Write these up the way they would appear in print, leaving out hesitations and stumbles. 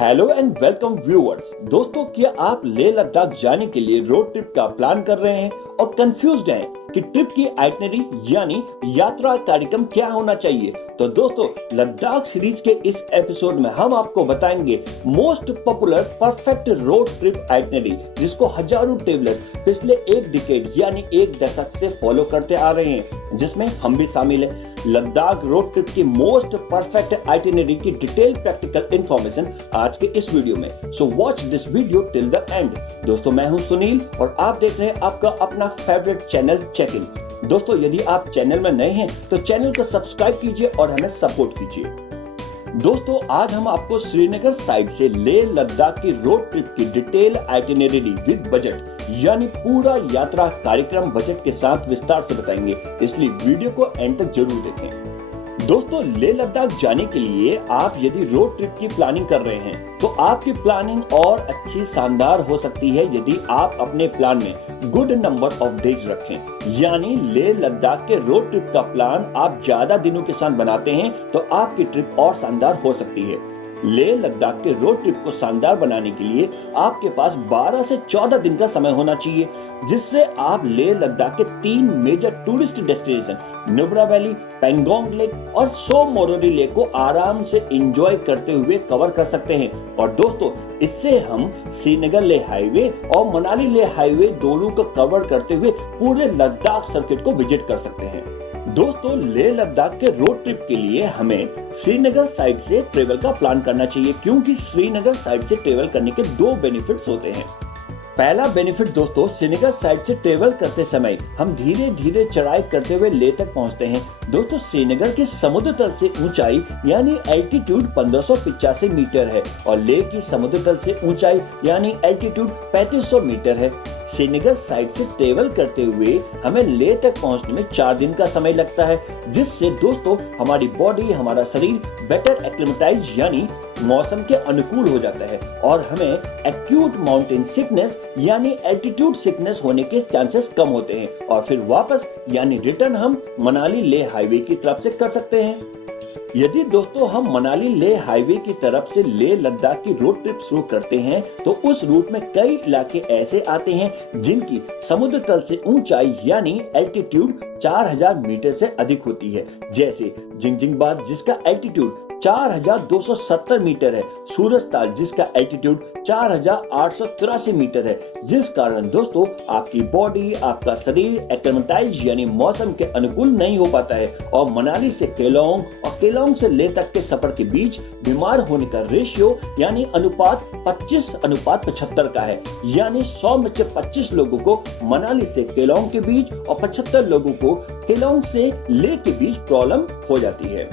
Hello and welcome viewers. दोस्तों, क्या आप लेह लद्दाख जाने के लिए रोड ट्रिप का प्लान कर रहे हैं और कंफ्यूज्ड हैं कि ट्रिप की आइटनरी यानी यात्रा कार्यक्रम क्या होना चाहिए? तो दोस्तों, लद्दाख सीरीज के इस एपिसोड में हम आपको बताएंगे most popular perfect road trip itinerary, जिसको हजारों ट्रेवलर्स पिछले एक डिकेड यानी एक दशक से फॉलो करते आ रहे हैं, जिसमें हम भी शामिल हैं। लद्दाख रोड ट्रिप की मोस्ट परफेक्ट आइटिनरी की डिटेल प्रैक्टिकल इंफॉर्मेशन आज के इस वीडियो में। So watch this video till the end. दोस्तों, मैं हूं सुनील और आप देख रहे हैं आपका अपना फेवरेट चैनल चेक इन। दोस्तों, यदि आप चैनल में नए हैं तो चैनल को सब्सक्राइब कीजिए और हमें सपोर्ट कीजिए। दोस्तों, आज हम आपको श्रीनगर साइड से लेह लद्दाख की रोड ट्रिप की डिटेल आइटिनरी विद बजट यानी पूरा यात्रा कार्यक्रम बजट के साथ विस्तार से बताएंगे, इसलिए वीडियो को एंड तक जरूर देखें। दोस्तों, लेह लद्दाख जाने के लिए आप यदि रोड ट्रिप की प्लानिंग कर रहे हैं तो आपकी प्लानिंग और अच्छी शानदार हो सकती है यदि आप अपने प्लान में गुड नंबर ऑफ डेज रखें। यानी लेह लद्दाख के रोड ट्रिप का प्लान आप ज्यादा दिनों के साथ बनाते हैं तो आपकी ट्रिप और शानदार हो सकती है। लेह लद्दाख के रोड ट्रिप को शानदार बनाने के लिए आपके पास 12 से 14 दिन का समय होना चाहिए, जिससे आप लेह लद्दाख के 3 major tourist destination Nubra valley, Pangong lake और सो मोरोरी लेक को आराम से एंजॉय करते हुए कवर कर सकते हैं। और दोस्तों, इससे हम श्रीनगर लेह हाईवे और मनाली लेह हाईवे दोनों को कवर करते हुए पूरे लद्दाख सर्किट को विजिट कर सकते हैं। दोस्तों, लेह लद्दाख के रोड ट्रिप के लिए हमें श्रीनगर साइड से ट्रेवल का प्लान करना चाहिए, क्योंकि श्रीनगर साइड से ट्रेवल करने के 2 बेनिफिट्स होते हैं। पहला बेनिफिट दोस्तों, श्रीनगर साइड से ट्रेवल करते समय हम धीरे धीरे चढ़ाई करते हुए लेह तक पहुंचते हैं। दोस्तों, श्रीनगर के समुद्र तल से ऊंचाई यानी एल्टीट्यूड 1585 मीटर है और लेह की समुद्र तल से ऊंचाई यानी एल्टीट्यूड 3500 मीटर है। श्रीनगर साइड से ट्रेवल करते हुए हमें लेह तक पहुंचने में 4 दिन का समय लगता है, जिससे दोस्तों हमारी बॉडी, हमारा शरीर बेटर एक्लिमेटाइज यानी मौसम के अनुकूल हो जाता है और हमें एक्यूट माउंटेन सिकनेस यानी एल्टीट्यूड सिकनेस होने के चांसेस कम होते हैं और फिर वापस यानी रिटर्न हम मनाली लेह हाईवे की तरफ से कर सकते हैं। यदि दोस्तों हम मनाली लेह हाईवे की तरफ से लेह लद्दाख की रोड ट्रिप शुरू करते हैं तो उस रूट में कई इलाके ऐसे आते हैं जिनकी समुद्र तल से ऊंचाई यानी एल्टीट्यूड 4000 मीटर से अधिक होती है, जैसे जिंगजिंगबाद जिसका एल्टीट्यूड 4270 मीटर है, सूरजताल जिसका एल्टीट्यूड 4883 मीटर है, जिस कारण दोस्तों आपकी बॉडी, आपका शरीर एक्लिमेटाइज यानी मौसम के अनुकूल नहीं हो पाता है और मनाली से केलोंग और केलोंग से लेह तक के सफर के बीच बीमार होने का रेशियो यानी अनुपात 25:75 का है। यानी 100 में से 25 लोगों को मनाली से केलोंग के बीच और 75 लोगों को केलोंग से लेह के बीच प्रॉब्लम हो जाती है।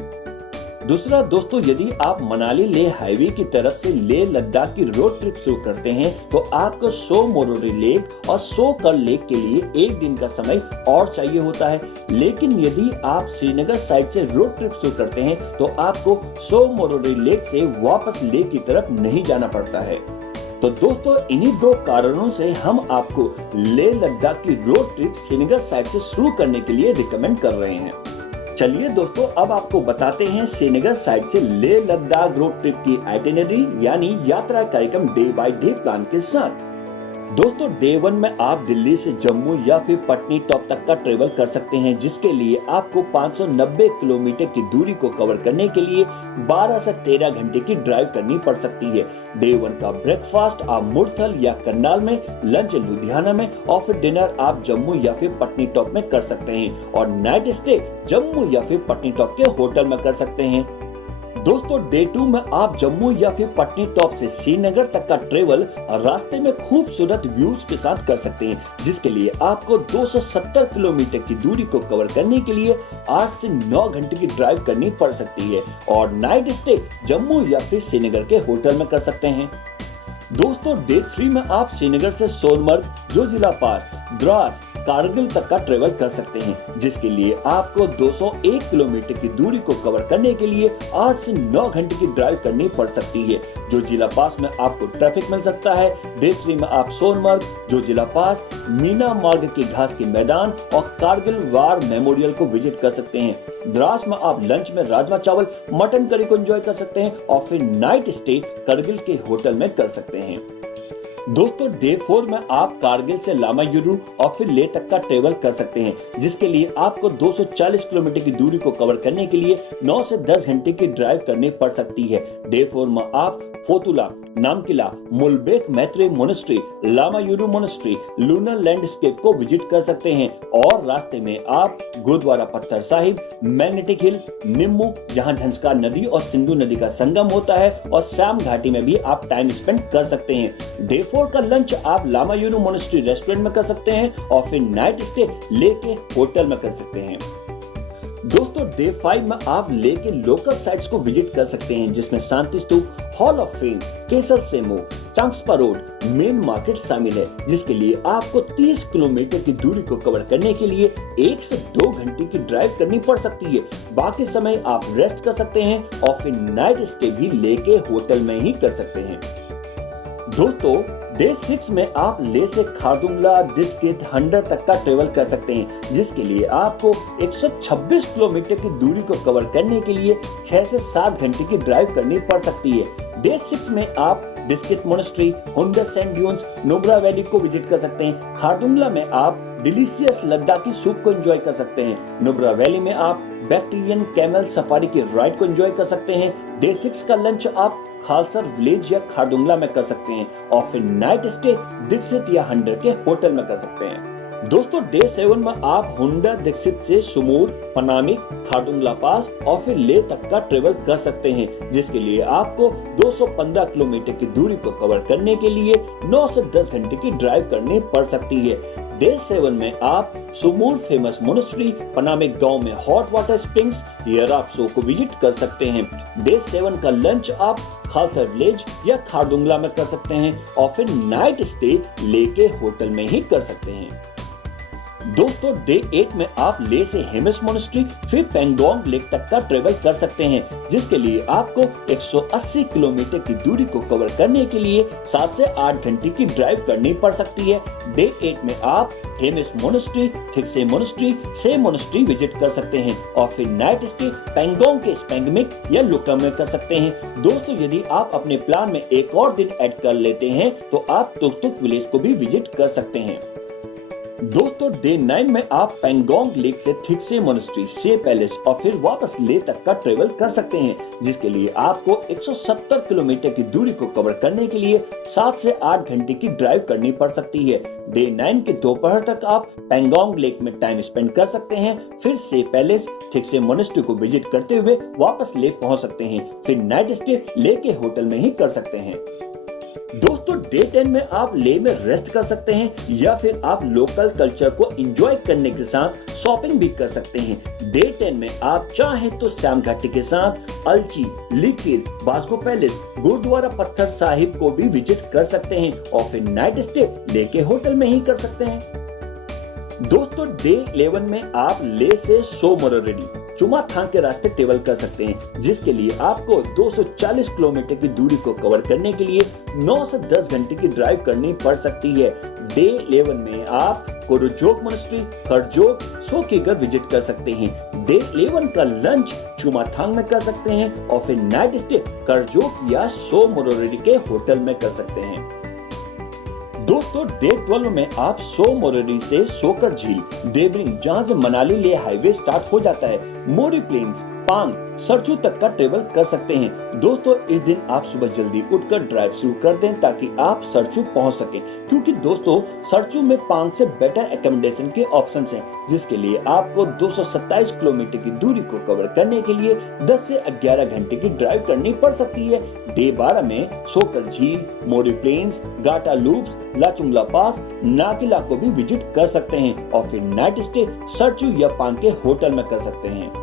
दूसरा दोस्तों, यदि आप मनाली लेह हाईवे की तरफ से लेह लद्दाख की रोड ट्रिप शुरू करते हैं तो आपको सो मोरोरी लेक और सो कर्ल लेक के लिए 1 दिन का समय और चाहिए होता है। लेकिन यदि आप श्रीनगर साइड से रोड ट्रिप शुरू करते हैं तो आपको सो मोरोरी लेक से वापस लेह की तरफ नहीं जाना पड़ता है। तो दोस्तों, इन्हीं 2 कारणों से हम आपको लेह लद्दाख की रोड ट्रिप श्रीनगर साइड से शुरू करने के लिए रिकमेंड कर रहे हैं। चलिए दोस्तों, अब आपको बताते हैं श्रीनगर साइड से लेह लद्दाख रोड ट्रिप की आइटिनरी यानी यात्रा कार्यक्रम डे बाय डे प्लान के साथ। दोस्तों, डे 1 में आप दिल्ली से जम्मू या फिर पटनी टॉप तक का ट्रेवल कर सकते हैं, जिसके लिए आपको 590 किलोमीटर की दूरी को कवर करने के लिए 12 से 13 घंटे की ड्राइव करनी पड़ सकती है। डे 1 का ब्रेकफास्ट आप मुरथल या करनाल में, लंच लुधियाना में और फिर डिनर आप जम्मू या फिर पटनी टॉप में कर सकते हैं और नाइट स्टे जम्मू या फिर पटनी टॉप के होटल में कर सकते हैं। दोस्तों, डे 2 में आप जम्मू या फिर पटनी टॉप से श्रीनगर तक का ट्रेवल रास्ते में खूबसूरत व्यूज के साथ कर सकते हैं, जिसके लिए आपको 270 किलोमीटर की दूरी को कवर करने के लिए 8 से 9 घंटे की ड्राइव करनी पड़ सकती है और नाइट स्टे जम्मू या फिर श्रीनगर के होटल में कर सकते हैं। दोस्तों, डे 3 में आप श्रीनगर से सोनमर्ग, जोजिला पास, द्रास, कारगिल तक का ट्रेवल कर सकते हैं, जिसके लिए आपको 201 किलोमीटर की दूरी को कवर करने के लिए 8 से 9 घंटे की ड्राइव करनी पड़ सकती है। जो जिला पास में आपको ट्रैफिक मिल सकता है। डे 3 में आप सोनमर्ग, जो जिला पास, मीना मार्ग के घास के मैदान और कारगिल वार मेमोरियल को विजिट कर सकते हैं। द्रास में आप लंच में राजमा चावल, मटन करी को एंजॉय कर सकते हैं और फिर नाइट स्टे करगिल के होटल में कर सकते हैं। दोस्तों डे 4 में आप कारगिल से लामा युरू और फिर लेह तक का ट्रेवल कर सकते हैं, जिसके लिए आपको 240 किलोमीटर की दूरी को कवर करने के लिए 9 से 10 घंटे की ड्राइव करनी पड़ सकती है। डे 4 में आप Fotula, Namkila, Mulbekh Maitreya monastery, Lamayuru monastery, lunar landscape को विजिट कर सकते हैं और रास्ते में आप गुरुद्वारा पत्थर साहिब, मैग्नेटिक हिल, निम्मू जहां झंस्कार नदी और सिंधु नदी का संगम होता है और श्याम घाटी में भी आप टाइम स्पेंड कर सकते हैं। डे 4 का लंच आप लामा युरू मोनेस्ट्री रेस्टोरेंट में कर सकते हैं और फिर नाइट स्टे लेह के होटल में कर सकते हैं। दोस्तों डे 5 में आप लेह के लोकल साइट्स को विजिट कर सकते हैं, जिसमें Shanti Stupa, hall of fame, castle Tsemo, Changspa road, main market शामिल है, जिसके लिए आपको 30 किलोमीटर की दूरी को कवर करने के लिए 1 से 2 घंटे की ड्राइव करनी पड़ सकती है। बाकी समय आप रेस्ट कर सकते हैं और फिर नाइट स्टे भी लेह के होटल में ही कर सकते हैं। दोस्तों डे 6 में आप लेह से खारदुंगला, दिस्कित, हंडर तक का ट्रेवल कर सकते हैं, जिसके लिए आपको 126 किलोमीटर की दूरी को कवर करने के लिए 6 से 7 घंटे की ड्राइव करनी पड़ सकती है। डे 6 में आप Diskit monastery, Hunder sand dunes, Nubra valley को विजिट कर सकते हैं। खारदुंगला में आप डिलीशियस लद्दाखी सूप को एंजॉय कर सकते हैं। नुब्रा वैली में आप बैक्टीरियन कैमल सफारी के राइड को एंजॉय कर सकते हैं। डे 6 का लंच आप खालसर विलेज या खारदुंगला में कर सकते हैं और फिर नाइट स्टे दीक्षित या हंडर के होटल में कर सकते हैं। दोस्तों डे 7 में आप हुंडर, दीक्षित से सुमूर, पनामिक, खारदुंगला पास और फिर लेह तक का ट्रेवल कर सकते हैं, जिसके लिए आपको 215 किलोमीटर की दूरी को कवर करने के लिए 9 से 10 घंटे की ड्राइव करनी पड़ सकती है। डे 7 में आप सुमूर फेमस मोनेस्ट्री, पनामिक गांव में हॉट वाटर स्प्रिंग्स, यराप शो को विजिट कर सकते हैं। डे 7 का लंच आप खालसर विलेज या खारदुंगला में कर सकते हैं और फिर नाइट स्टे लेह के होटल में ही कर सकते हैं। दोस्तों डे 8 में आप लेह से हेमिस मोनेस्ट्री फिर पेंगोंग लेक तक का ट्रेवल कर सकते हैं, जिसके लिए आपको 180 किलोमीटर की दूरी को कवर करने के लिए 7 से 8 घंटे की ड्राइव करनी पड़ सकती है। डे 8 में आप हेमिस मोनेस्ट्री, थिक्से मोनेस्ट्री, से मोनेस्ट्री विजिट कर सकते हैं और फिर नाइट स्टे पेंगोंग के स्पेंगमिक या लुकम में कर सकते हैं। दोस्तों यदि आप अपने प्लान में एक और दिन ऐड कर लेते हैं तो आप तुकतुक विलेज को भी विजिट कर सकते हैं। दोस्तों डे 9 में आप पेंगोंग लेक से थिक्से मोनेस्ट्री, से पैलेस और फिर वापस लेह तक का ट्रेवल कर सकते हैं, जिसके लिए आपको 170 किलोमीटर की दूरी को कवर करने के लिए 7 से 8 घंटे की ड्राइव करनी पड़ सकती है। डे 9 के दोपहर तक आप पेंगोंग लेक में टाइम स्पेंड कर सकते हैं, फिर से पैलेस, थिक्से मोनेस्ट्री को विजिट करते हुए वापस लेह पहुंच सकते हैं, फिर नाइट स्टे लेह के होटल में ही कर सकते हैं। दोस्तों डे 10 में आप लेह में रेस्ट कर सकते हैं या फिर आप लोकल कल्चर को एंजॉय करने के साथ शॉपिंग भी कर सकते हैं। डे 10 में आप चाहें तो श्याम घाटी के साथ अलची, लिकिर, बास्को पैलेस, गुरुद्वारा पत्थर साहिब को भी विजिट कर सकते हैं और फिर नाइट स्टे लेह के होटल में ही कर सकते हैं। दोस्तों डे 11 में आप लेह से सो मोरोरेडी, चुमाथांग के रास्ते ट्रेवल कर सकते हैं, जिसके लिए आपको 240 किलोमीटर की दूरी को कवर करने के लिए 9 से 10 घंटे की ड्राइव करनी पड़ सकती है। डे 11 में आप कोरुजोक मोनेस्ट्री, खरजोक, सोकेगर विजिट कर सकते हैं। डे 11 का लंच चुमाथांग में कर सकते हैं और फिर नाइट स्टे करजोक या सो मोरोरेडी के होटल में कर सकते हैं। दोस्तों डे 12 में आप सो मोरोरेडी से सोकर झील, देवरिंग जहां से मनाली लेह हाईवे स्टार्ट हो जाता है, मोरी प्लेन्स, पांग, सरचू तक का ट्रेवल कर सकते हैं। दोस्तों इस दिन आप सुबह जल्दी उठकर ड्राइव शुरू कर दें ताकि आप सरचू पहुंच सकें, क्योंकि दोस्तों सरचू में पांग से बेटर एकोमोडेशन के ऑप्शंस हैं, जिसके लिए आपको 227 किलोमीटर की दूरी को कवर करने के लिए 10 से 11 घंटे की ड्राइव करनी पड़ सकती है। डे 12 में सोकर झील, मोरी प्लेन्स, गाटा लूप्स, लाचुंगला पास, नाकिला को भी विजिट कर सकते हैं और फिर नाइट स्टे सरचू या पांग के होटल में कर सकते हैं।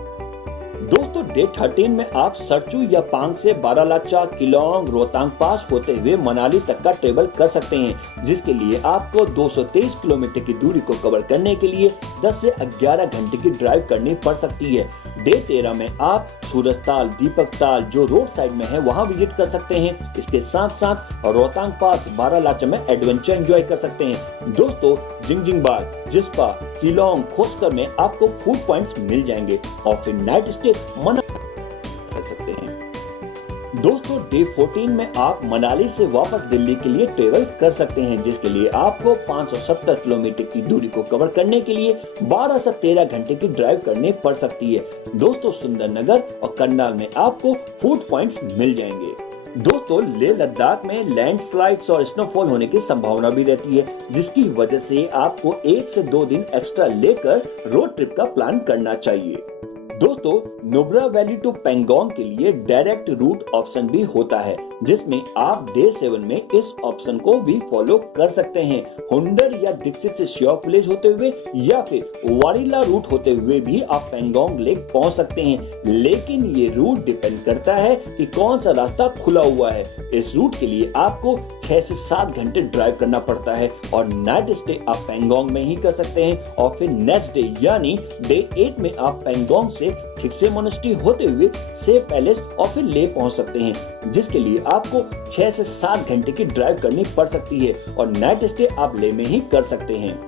दोस्तों डे 13 में आप सरचू या पांग से बारालाचा, किलोंग, रोहतांग पास होते हुए मनाली तक का ट्रेवल कर सकते हैं, जिसके लिए आपको 223 किलोमीटर की दूरी को कवर करने के लिए 10 से 11 घंटे की ड्राइव करनी पड़ सकती है। डे 13 में आप सूरजताल, दीपक ताल जो रोड साइड में है वहां विजिट कर सकते हैं। इसके साथ साथ रोहतांग पास, बारालाचा में एडवेंचर एंजॉय कर सकते हैं। दोस्तों जिंगजिंगबार, जिस्पा, किलोंग, खोसकर में आपको फूड पॉइंट्स मिल जाएंगे और फिर नाइट स्टे कर सकते हैं। दोस्तों डे 14 में आप मनाली से वापस दिल्ली के लिए ट्रेवल कर सकते हैं, जिसके लिए आपको 570 किलोमीटर की दूरी को कवर करने के लिए 12 से 13 घंटे की ड्राइव करनी पड़ सकती है। दोस्तों सुंदरनगर और करनाल में आपको फूड पॉइंट्स मिल जाएंगे। दोस्तों लेह लद्दाख में लैंडस्लाइड्स और स्नोफॉल होने की संभावना भी रहती है, जिसकी वजह से आपको 1 से 2 दिन एक्स्ट्रा लेकर रोड ट्रिप का प्लान करना चाहिए। दोस्तों नुब्रा वैली टू पेंगोंग के लिए डायरेक्ट रूट ऑप्शन भी होता है, जिसमें आप डे 7 में इस ऑप्शन को भी फॉलो कर सकते हैं। हुंडर या दीक्षित से श्योक विलेज होते हुए या फिर वारीला रूट होते हुए भी आप पेंगोंग लेक पहुंच सकते हैं, लेकिन ये रूट डिपेंड करता है कि कौन सा रास्ता खुला हुआ है। इस रूट के लिए आपको 6 से 7 घंटे ड्राइव करना पड़ता है और नाइट स्टे आप पेंगोंग में ही कर सकते हैं और फिर नेक्स्ट डे यानी डे 8 में आप पेंगोंग से खिक्से मोनेस्ट्री होते हुए से पैलेस और फिर ले पहुंच सकते हैं, जिसके लिए आपको 6 से 7 घंटे की ड्राइव करनी पड़ सकती है और नाइट स्टे आप ले में ही कर सकते हैं।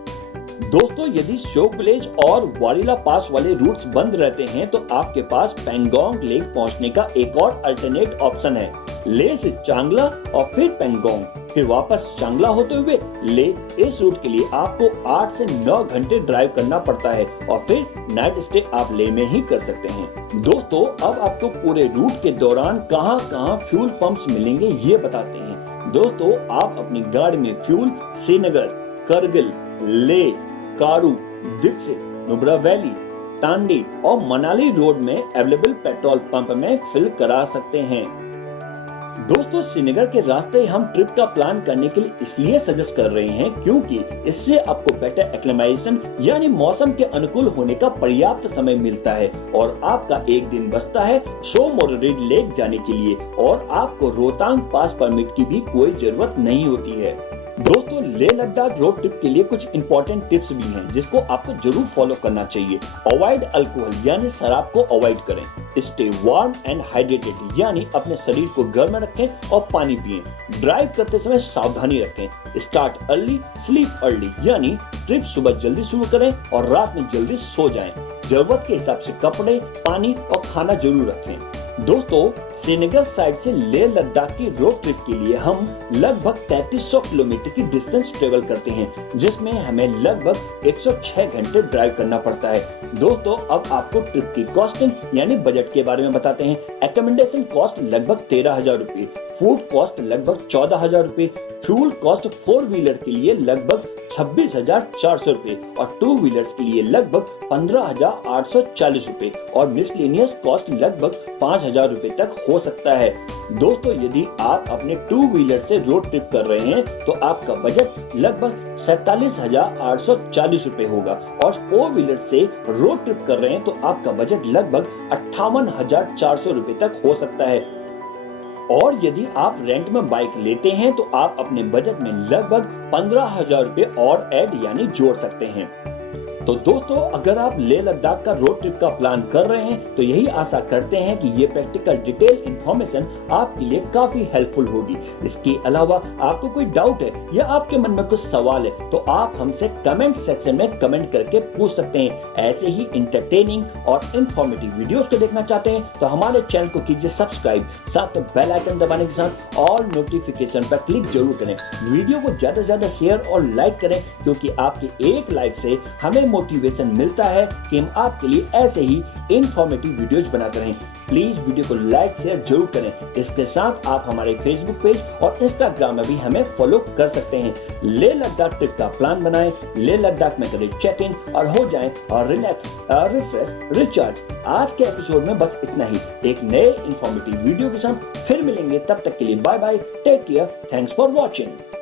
दोस्तों यदि श्योक विलेज और वारीला पास वाले रूट्स बंद रहते हैं तो आपके पास पेंगोंग लेक पहुंचने का एक और अल्टरनेट ऑप्शन है। ले से चांगला और फिर पेंगोंग, फिर वापस चांगला होते हुए ले। इस रूट के लिए आपको 8 से 9 घंटे ड्राइव करना पड़ता है और फिर नाइट स्टे आप ले में ही कर सकते हैं। दोस्तों अब आपको पूरे रूट के दौरान कहां-कहां फ्यूल पंप्स मिलेंगे ये बताते हैं। दोस्तों आप अपनी गाड़ी में फ्यूल श्रीनगर, करगिल, ले, कारू, दीक्षित, नुब्रा वैली, टांडी और मनाली रोड में अवेलेबल पेट्रोल पंप में फिल करा सकते हैं। दोस्तों श्रीनगर के रास्ते हम ट्रिप का प्लान करने के लिए इसलिए सजेस्ट कर रहे हैं क्योंकि इससे आपको बेटर एक्लेमेशन यानी मौसम के अनुकूल होने का पर्याप्त समय मिलता है और आपका एक दिन बचता है शो मोरेरेड लेक जाने के लिए और आपको रोहतांग पास परमिट की भी कोई जरूरत नहीं होती है। दोस्तों लेह लद्दाख रोड ट्रिप के लिए कुछ इंपॉर्टेंट टिप्स भी हैं जिसको आपको जरूर फॉलो करना चाहिए। अवॉइड अल्कोहल यानी शराब को अवॉइड करें। स्टे वार्म एंड हाइड्रेटेड यानी अपने शरीर को गर्म रखें और पानी पिएं। ड्राइव करते समय सावधानी रखें। स्टार्ट अर्ली, स्लीप अर्ली यानी ट्रिप सुबह जल्दी शुरू करें और रात में जल्दी सो जाएं। जरूरत के हिसाब से कपड़े, पानी और खाना जरूर रखें। दोस्तों श्रीनगर साइड से लेह लद्दाख की रोड ट्रिप के लिए हम लगभग 3300 किलोमीटर की डिस्टेंस ट्रेवल करते हैं, जिसमें हमें लगभग 106 घंटे ड्राइव करना पड़ता है। दोस्तों अब आपको ट्रिप की कॉस्टिंग यानी बजट के बारे में बताते हैं। एकोमोडेशन कॉस्ट लगभग 13,000 रुपए, फूड कॉस्ट लगभग 14,000 रुपए, फ्यूल कॉस्ट 4 व्हीलर के लिए लगभग 26,400 रुपए और 2 व्हीलर्स के लिए लगभग 15,840 रुपए और मिसलेनियस कॉस्ट लगभग 5,000 रुपए तक हो सकता है। दोस्तों यदि आप अपने 2 व्हीलर से रोड ट्रिप कर रहे हैं तो आपका बजट लगभग 47,840 रुपए होगा और 4 व्हीलर से रोड ट्रिप कर रहे हैं तो आपका बजट लगभग 58,400 रुपए तक हो सकता है। और यदि आप रेंट में बाइक लेते हैं तो आप अपने बजट में लगभग 15,000 रुपए और ऐड यानी जोड़ सकते हैं। तो दोस्तों अगर आप लेह लद्दाख का रोड ट्रिप का प्लान कर रहे हैं तो यही आशा करते हैं कि ये प्रैक्टिकल डिटेल इंफॉर्मेशन आपके लिए काफी हेल्पफुल होगी। इसके अलावा आपको कोई डाउट है या आपके मन में कुछ सवाल है तो आप हमसे कमेंट सेक्शन में कमेंट करके पूछ सकते हैं। ऐसे ही इंटरटेनिंग और इंफॉर्मेटिव वीडियोस को देखना चाहते हैं तो हमारे चैनल को कीजिए सब्सक्राइब, साथ बेल आइकन दबाने के साथ ऑल नोटिफिकेशन पर क्लिक जरूर करें। वीडियो को ज्यादा से ज्यादा शेयर और लाइक करें क्योंकि आपके एक लाइक से हमें मोटिवेशन मिलता है कि हम आपके लिए ऐसे ही इंफॉर्मेटिव वीडियोज बनाते रहें। प्लीज वीडियो को लाइक शेयर जरूर करें। इसके साथ आप हमारे फेसबुक पेज और इंस्टाग्राम में भी हमें फॉलो कर सकते हैं। लेह लद्दाख ट्रिप का प्लान बनाएं, लेह लद्दाख में करें चेक इन और हो जाएं और रिलैक्स, रिफ्रेश, रिचार्ज। आज के एपिसोड में बस इतना ही। एक नए इंफॉर्मेटिव वीडियो के साथ फिर मिलेंगे, तब तक के लिए bye bye, take care, thanks for watching.